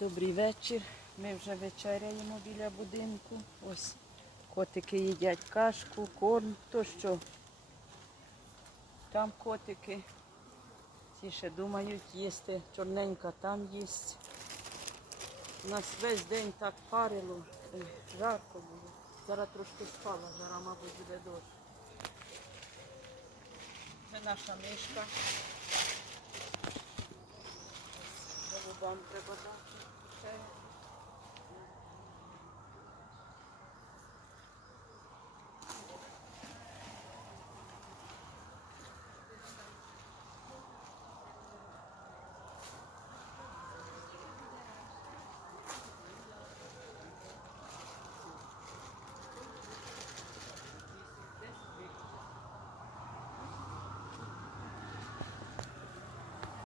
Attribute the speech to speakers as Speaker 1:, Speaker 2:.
Speaker 1: Добрий вечір. Ми вже вечеряємо біля будинку. Ось котики їдять кашку, корм, то що. Там котики. Ті ще думають їсти. Чорненька там їсть. У нас весь день так парило, е, жарко було. Зараз трошки спала, зараз, мабуть, буде дощ. Це наша мишка. বন্ধ কত